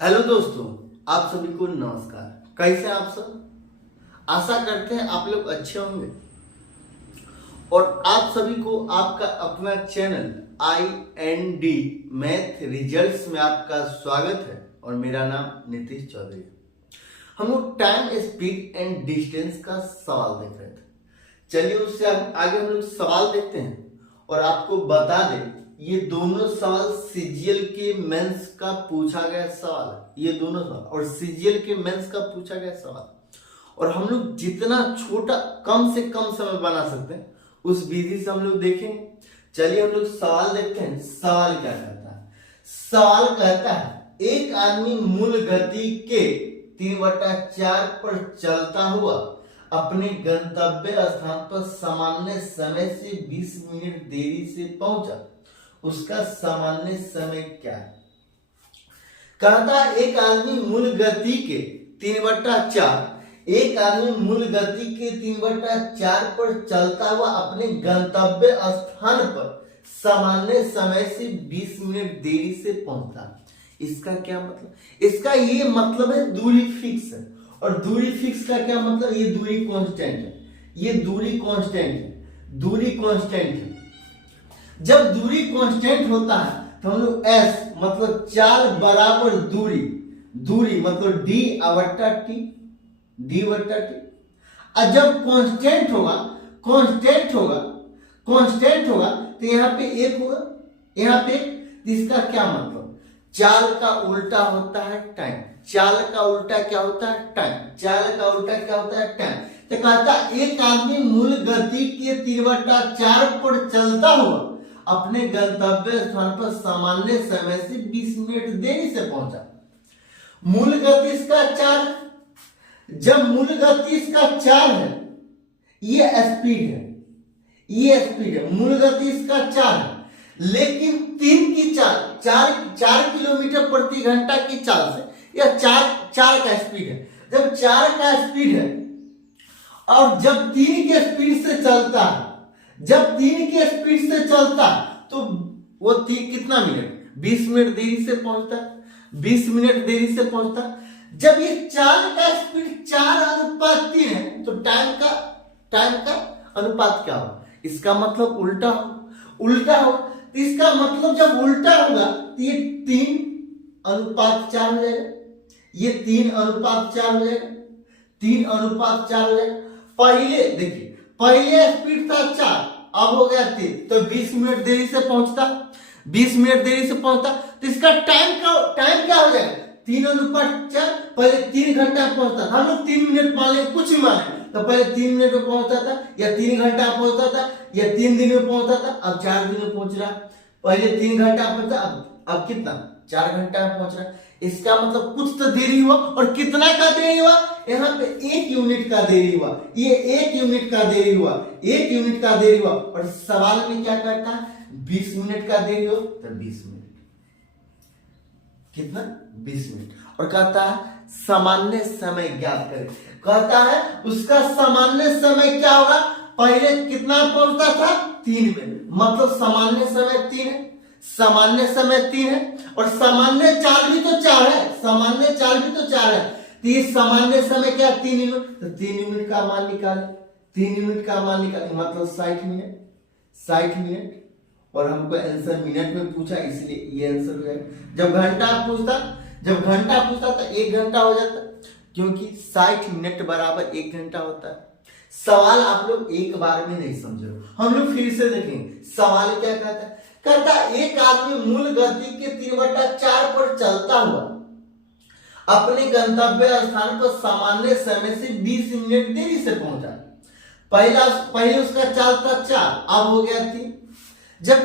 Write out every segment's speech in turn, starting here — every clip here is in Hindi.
हेलो दोस्तों, आप सभी को नमस्कार। कैसे हैं आप सब? आशा करते हैं आप लोग अच्छे होंगे और आप सभी को आपका अपना चैनल IND मैथ रिजल्ट्स में आपका स्वागत है और मेरा नाम नीतीश चौधरी है। हम लोग टाइम, स्पीड एंड डिस्टेंस का सवाल देख रहे थे। चलिए उससे आगे हम लोग सवाल देखते हैं और आपको बता दें ये दोनों सवाल सीजीएल के मेंस का पूछा गया सवाल है। ये दोनों सवाल और सीजीएल के मेंस का पूछा गया सवाल और हम लोग जितना छोटा कम से कम समय बना सकते हैं उस विधि से हम लोग देखेंगे। चलिए हम लोग सवाल देखते हैं। सवाल क्या कहता है? सवाल कहता है एक आदमी मूल गति के 3/4 पर चलता हुआ अपने गंतव्य स्थान पर सामान्य समय से 20 मिनट देरी से पहुंचा। उसका सामान्य समय क्या है? कहता है एक आदमी मूल गति के 3/4 एक आदमी मूल गति के 3/4 पर चलता हुआ अपने गंतव्य स्थान पर सामान्य समय से 20 मिनट देरी से पहुंचा। इसका क्या मतलब? इसका ये मतलब है दूरी फिक्स है। और दूरी फिक्स का क्या मतलब? ये दूरी कांस्टेंट है। ये दूरी कांस्टेंट है। दूरी कांस्टेंट है। जब दूरी कांस्टेंट होता है तो हम लोग S मतलब चाल बराबर दूरी, दूरी मतलब D/T, D/T। और जब कांस्टेंट होगा, कांस्टेंट होगा, कांस्टेंट होगा तो यहाँ पे एक होगा, यहाँ पे इसका क्या मतलब? चाल का उल्टा होता है टाइम। चाल का उल्टा क्या होता है? टाइम। चाल का उल्टा क्या होता है? टाइम। तो कहता एक आदमी मूल गति के 3/4 पर चलता हुआ अपने गंतव्य स्थान पर सामान्य समय से 20 मिनट देरी से पहुंचा। मूल गति इसका 4। जब मूल गति इसका 4 है, ये स्पीड है, ये स्पीड है। मूल गति इसका 4 है लेकिन 3 की चाल 4 किलोमीटर प्रति घंटा की चाल से यह 4 का स्पीड है। जब 4 का स्पीड है और जब 3 के स्पीड से चलता है, जब 3 के स्पीड से चलता तो वो 3 कितना मिनट? 20 मिनट देरी से पहुंचता। 20 मिनट देरी से पहुंचता। जब ये 4 का स्पीड 4:3 है तो टाइम का अनुपात क्या होगा? इसका मतलब उल्टा हो, उल्टा हो। तो इसका मतलब जब उल्टा होगा तो ये 3:4 हो जाएगा। ये 3:4 हो जाएगा। 3:4 हो जाएगा। पहले देखिए, पहले स्पीड था 4, अब हो गया 3, तो 20 मिनट देरी से पहुंचता। 20 मिनट देरी से पहुंचता तो इसका टाइम क्या हो जाएगा? 3:4। पहले 3 घंटा पहुंचता था। हम लोग 3 मिनट मान ले, कुछ भी मान तो पहले 3 मिनट में पहुंचता था या 3 घंटा पहुंचता था या 3 दिन में पहुंचता था। अब 4 दिन में पहुंच रहा। पहले 3 घंटा पहुंचा, अब कितना? 4 घंटा में पहुंच रहा। इसका मतलब कुछ तो देरी हुआ। और कितना का देरी हुआ? यहाँ पे 1 यूनिट का देरी हुआ। ये 1 यूनिट का देरी हुआ, 1 यूनिट का देरी हुआ। और सवाल में क्या करता है? 20 मिनट का देरी हो तो 20 मिनट कितना? 20 मिनट। और कहता है सामान्य समय ज्ञात करें। कहता है उसका सामान्य समय क्या होगा? पहले कितना पहुंचता था? 3 मिनट, मतलब सामान्य समय 3 है। सामान्य समय 3 है और सामान्य चाल भी तो 4 है। सामान्य चाल भी तो 4 है। तो ये सामान्य समय क्या? 3 यूनिट। तो 3 यूनिट का मान निकाले। 3 यूनिट का मान निकाले मतलब 60 मिनट। 60 मिनट। और हमको आंसर मिनट में पूछा इसलिए ये आंसर हो जाएगा। जब घंटा पूछता तो 1 घंटा हो जाता क्योंकि 60 मिनट बराबर 1 घंटा होता है। सवाल आप लोग एक बार में नहीं समझो, हम लोग फिर से देखेंगे। सवाल क्या कहता है? कहता एक आदमी मूल गति के 3/4 पर चलता हुआ अपने गंतव्य स्थान पर सामान्य समय से 20 मिनट देरी से पहुंचा। पहले उसका चाल था 4, अब हो गया 3। जब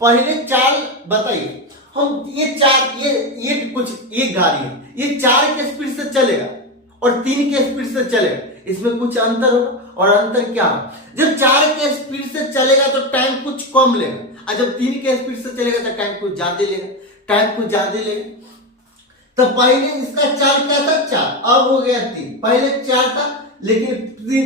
पहले चाल बताइए, हम ये गाड़ी है, ये 4 के स्पीड से चलेगा और 3 के स्पीड से चलेगा। इसमें कुछ अंतर होगा। और अंतर क्या है? जब 4 के स्पीड से चलेगा तो टाइम कुछ कम लेगा और जब 3 के स्पीड से चलेगा तो टाइम कुछ ज्यादा लेगा। तो पहले इसका 4 क्या था? 4, अब हो गया 3। पहले 4 था लेकिन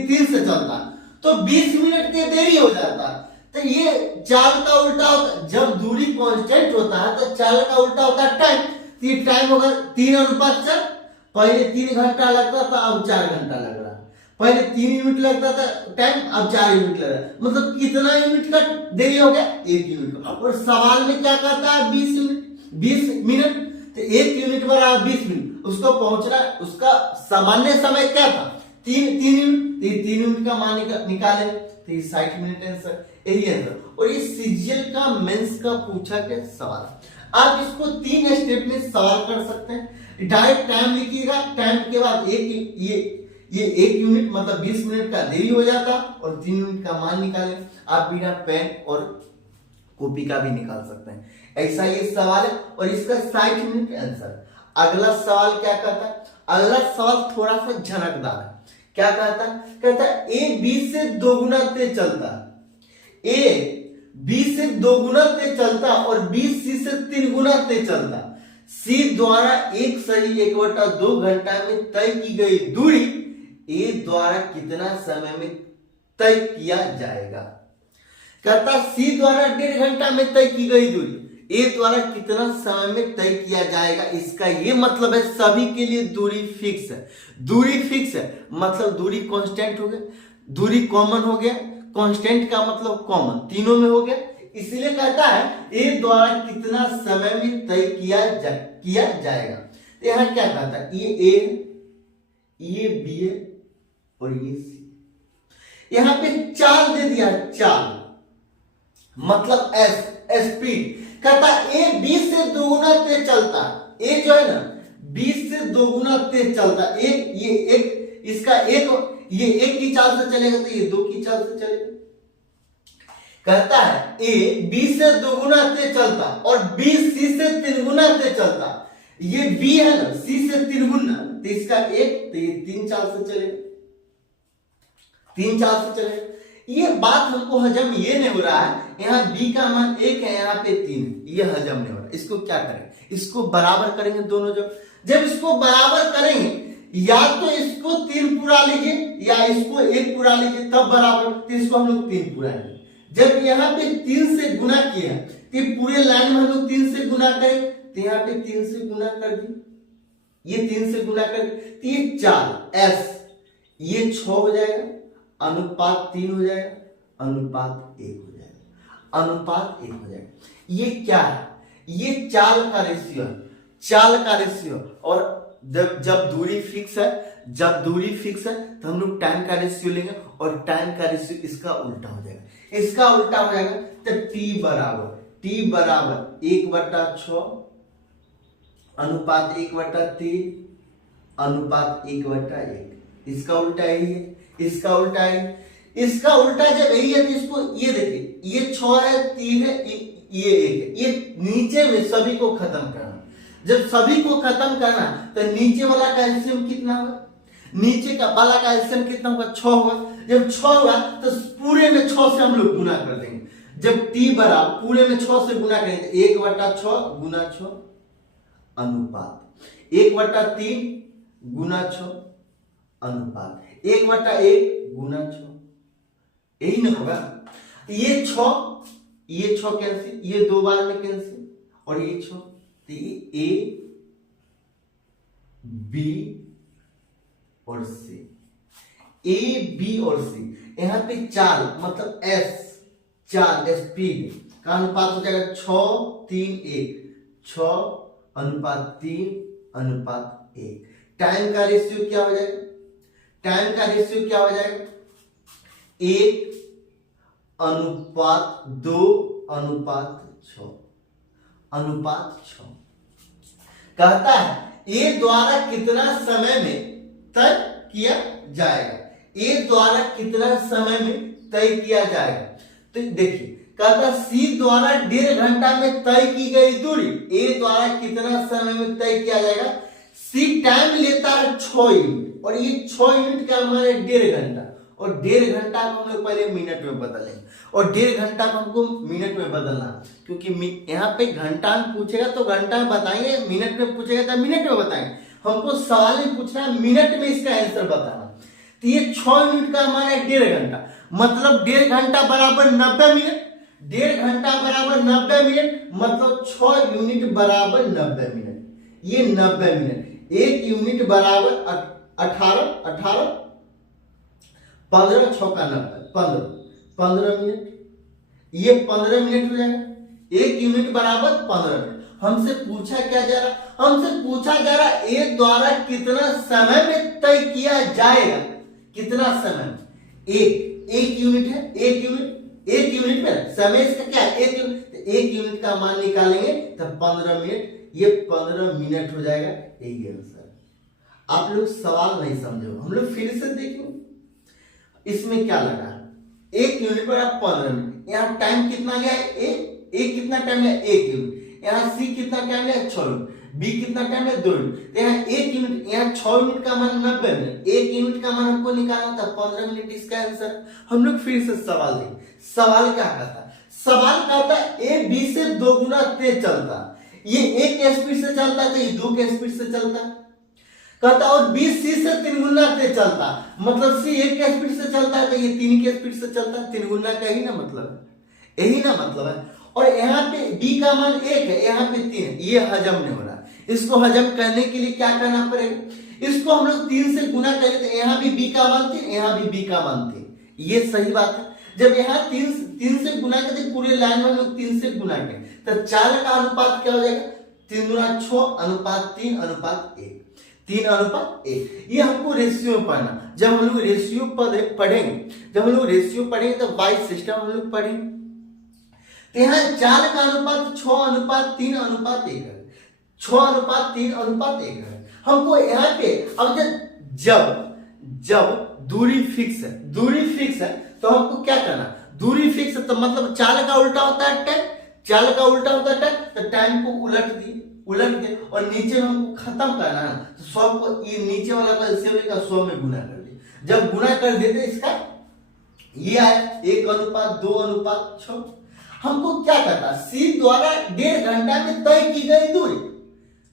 3 से चलता तो 20 मिनट की देरी हो जाता। तो ये चाल का उल्टा होता है। जब दूरी कांस्टेंट होता है तो चाल का उल्टा होता है टाइम। तो ये टाइम होगा 3:4। पहले 3 घंटा लगता था, अब 4 घंटा लग रहा। पहले 3 यूनिट लगता था टाइम, अब 4 यूनिट लग रहा है। मतलब कितना यूनिट का देरी हो गया? 1 यूनिट का। और सवाल में क्या कहता है? 20 मिनट। तो 1 यूनिट बराबर 20 मिनट। उसको पहुंचना, उसका सामान्य समय क्या था? 3 यूनिट। 3 यूनिट का मान निकाले तो ये 60 मिनट आंसर, यही आंसर। और ये सीजीएल का मेंस का पूछा गया सवाल। आप इसको 3 स्टेप में सवाल कर सकते हैं। डायरेक्ट टाइम लिखिएगा, टाइम के बाद ये 1 यूनिट मतलब 20 मिनट का देरी हो जाता, और 3 यूनिट का मान निकाले। आप बिना पेन और कॉपी का भी निकाल सकते हैं। ऐसा ये सवाल है, और इसका 60 मिनट आंसर। अगला सवाल क्या कहता है? अगला सवाल थोड़ा सा झनकदार है। क्या कहता है? कहता है ए बी से 2 गुना तेज चलता है। ए बी से 2 गुना तेज चलता और बी सी से 3 गुना तेज चलता। सी द्वारा एक सही 1/2 घंटा में तय की गई दूरी ए द्वारा कितना समय में तय किया जाएगा? कहता सी द्वारा 1.5 घंटा में तय की गई दूरी ए द्वारा कितना समय में तय किया जाएगा। इसका ये मतलब है सभी के लिए दूरी फिक्स है। दूरी फिक्स है मतलब दूरी कांस्टेंट हो गया, दूरी कॉमन हो गया। कांस्टेंट का मतलब कॉमन, तीनों में हो गया। इसलिए कहता है ए द्वारा कितना समय में तय किया जाएगा। तो यहां क्या कहता है? ये ए, ये बी है और ये सी। यहां पे चाल दे दिया, चाल मतलब स्पीड। कहता ए बी से 2 गुना तेज चलता। ए जो है ना, 20 से 2 गुना तेज चलता। इसका ये 1 की चाल से चलेगा तो ये 2 की चाल से चलेगा। कहता है ए बी से 2 गुना तेज चलता और बी सी से 3 गुना तेज चलता। ये बी है ना, सी से 3 गुना, तो इसका 1, तो ये 3 चाल से चलेगा। 3 चाल से चलेगा। ये बात हमको हजम ये नहीं हो रहा है। यहाँ b का मान 1 है, यहाँ पे 3 है, ये हजम नहीं हो रहा। इसको क्या करें? इसको बराबर करेंगे दोनों। जब इसको बराबर करेंगे, या तो इसको 3 पूरा लीजिए या इसको 1 पूरा लीजिए, तब बराबर। तो इसको हम लोग 3 पूरा लेंगे। जब यहाँ पे 3 से गुना किया तो पूरे लाइन में हम लोग 3 से गुना करें, तो यहाँ पे 3 से गुना कर दी, ये 3 से गुना कर दी, तो ये 4 s, ये 6 हो जाएगा, अनुपात 3 हो जाएगा, अनुपात 1 हो जाएगा, अनुपात 1 हो जाएगा। ये क्या है? ये चाल का रेशियो है, चाल का रेशियो। और जब दूरी फिक्स है, तो हम लोग टाइम का रेशियो लेंगे, और टाइम का रेशियो इसका उल्टा हो जाएगा। इसका उल्टा हो जाएगा तो t बराबर 1/6 अनुपात 1/3 अनुपात 1/1। इसका उल्टा यही है, इसका उल्टा है। इसका उल्टा जब यही है तो इसको ये देखिए, ये 6 है, 3 है, ये 1 है। ये नीचे में सभी को खत्म करना। जब सभी को खत्म करना तो नीचे वाला का एलसीएम कितना होगा? नीचे का वाला का एलसीएम कितना होगा? 6 होगा। जब 6 होगा तो पूरे में 6 से हम लोग गुना कर देंगे। जब t बराबर पूरे में 6 से गुना करेंगे, 1/6 गुना 6 अनुपात 1/3 गुना 6 अनुपात 1/1 गुना 6, यही ना होगा। ये 6 कैंसिल, ये 2 बार में कैंसिल, और ये 6, तो ये ए बी और सी, ए बी और सी। यहां पे चाल मतलब एस, चाल स्पीड का अनुपात हो जाएगा 6:3:1, 6 अनुपात 3 अनुपात 1। टाइम का रेशियो क्या हो जाएगा? टाइम का रेशियो क्या हो जाएगा? 1 अनुपात 2 अनुपात 6 अनुपात 6। कहता है ए द्वारा कितना समय में तय किया जाएगा? ए द्वारा कितना समय में तय किया जाएगा? तो देखिए, कहता सी द्वारा 1.5 घंटा में तय की गई दूरी ए द्वारा कितना समय में तय किया जाएगा? सी टाइम लेता है 6 यूनिट, और ये 6 यूनिट का मान है 1.5 घंटा, और 1.5 घंटा को हम लोग पहले मिनट में बदलेंगे, और 1.5 घंटा को हमको मिनट में बदलना, क्योंकि यहाँ पे घंटा में पूछेगा तो घंटा में बताएंगे, मिनट में पूछेगा तो मिनट में बताएंगे। हमको सवाल में पूछना है मिनट में इसका आंसर बताना। तो ये 6 यूनिट का मान है 1.5 घंटा, मतलब 1.5 घंटा बराबर 90 मिनट, 1.5 घंटा बराबर 90 मिनट, मतलब 6 यूनिट बराबर 90 मिनट। ये 90 मिनट। 1 यूनिट बराबर 18 15 छक्का 90 15 मिनट। ये 15 मिनट हो जाएगा। 1 यूनिट बराबर 15 मिनट। हमसे पूछा क्या जा रहा, हमसे पूछा जा रहा ए द्वारा कितना समय में तय किया जाएगा। कितना समय, एक यूनिट है, एक यूनिट में समय इसका क्या है, 1 यूनिट। 1 यूनिट का मान निकालेंगे तो 15 मिनट, ये 15 मिनट हो जाएगा। यही आंसर। आप लोग सवाल नहीं समझे, हम लोग फिर से देखेंगे इसमें क्या लगा। 1 यूनिट पर 15 मिनट, यहाँ टाइम कितना गया है, ए कितना टाइम है 1 यूनिट। यहाँ सी कितना टाइम है 6 यूनिट, बी कितना टाइम है 2 यूनिट। तो यहाँ 1 यूनिट, यहाँ 6 यूनिट का मान 90 मिनट, 1 यूनिट का मान हमको निकालना था 15 मिनट। इसका आंसर। हम लोग फिर से सवाल देखें। सवाल क्या कहता, सवाल कहता ए बी से 2 गुना तेज चलता। ये 1 के स्पीड से चलता है तो ये 2 के स्पीड से चलता। कहता और बी सी से 3 गुना तेज चलता, मतलब सी 1 के स्पीड से चलता है तो ये 3 के स्पीड से चलता है। 3 गुना का ही ना मतलब है, यही ना मतलब है। और यहाँ पे b का मान 1 है, यहाँ पे 3 है, ये हजम नहीं हो रहा। इसको हजम करने के लिए क्या करना पड़ेगा, इसको हम लोग 3 से गुना करें तो यहाँ भी b का मान 3, यहाँ भी b का मान 3। ये सही बात है। जब यहाँ 3 से गुना करते, पूरे लाइन में लोग 3 से गुना करें तो 4 का अनुपात क्या हो जाएगा, 3 गुना 6 अनुपात 3 अनुपात 1, 3 अनुपात 1। ये हमको रेशियो पढ़ना। जब हम लोग रेशियो पढ़ेंगे तो वाइज सिस्टम हम लोग पढ़ेंगे। तो यहाँ 4 का अनुपात 6 अनुपात 3 अनुपात 1 है, 6 अनुपात 3 अनुपात 1 है। हमको यहाँ पे अब जब दूरी फिक्स है तो हमको क्या करना, दूरी फिक्स है तो मतलब 4 का उल्टा होता है टाइम, 4 का उल्टा होता है टाइम, तो टाइम को उलट दे और नीचे हमको खत्म करना है तो 100 को ये नीचे वाला का एलसीएम का 100 में गुना कर दिए। जब गुना कर देते इसका ये आया 1 अनुपात 2 अनुपात 6। हमको क्या करता, सी द्वारा 1.5 घंटा में तय की गई दूरी,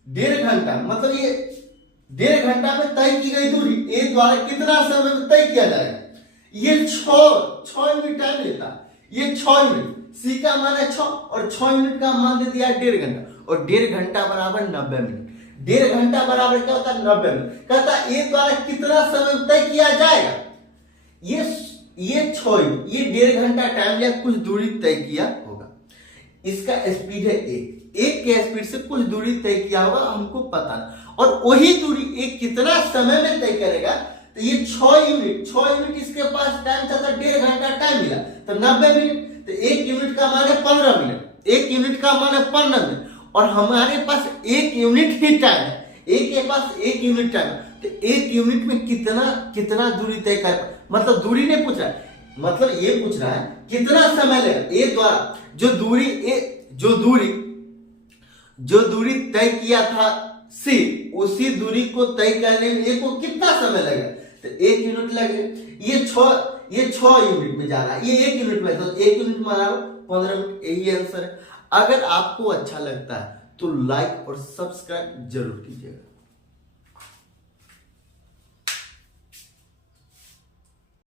1.5 घंटा मतलब ये 1.5 घंटा में तय की गई दूरी ए द्वारा कितना समय में तय किया जाएगा। ये 6 यूनिट टाइम लेता, ये 6 यूनिट, सी का मान है 6 और 6 यूनिट का मान दे दिया 1.5 घंटा, और 1.5 घंटा बराबर 90 मिनट। 1.5 घंटा बराबर क्या होता है 90 मिनट। कहता ए द्वारा कितना समय में तय किया जाएगा, ये 6 यूनिट, ये 1.5 घंटा टाइम लिया, कुछ दूरी तय किया होगा। इसका स्पीड है 1 के स्पीड से कुछ दूरी तय किया होगा, हमको पता नहीं। और वही दूरी 1 कितना समय में तय करेगा, तो ये 6 यूनिट इसके पास टाइम था, 1.5 घंटा टाइम मिला तो 90 मिनट। तो 1 यूनिट का मान है 15 मिनट, 1 यूनिट का मान है 15 मिनट, और हमारे पास 1 यूनिट ही टाइम है, एक के पास 1 यूनिट टाइम। तो 1 यूनिट में कितना दूरी तय कर, मतलब दूरी नहीं पूछ रहा है, मतलब ये पूछ रहा है कितना समय लगेगा ए द्वारा जो दूरी तय किया था सी, उसी दूरी को तय करने में ए को कितना समय लगेगा, तो 1 यूनिट लगेगा। ये 6 यूनिट में जा रहा है, ये 1 यूनिट में, तो 1 यूनिट मारा 15 मिनट। यही आंसर है। अगर आपको अच्छा लगता है तो लाइक और सब्सक्राइब जरूर कीजिएगा।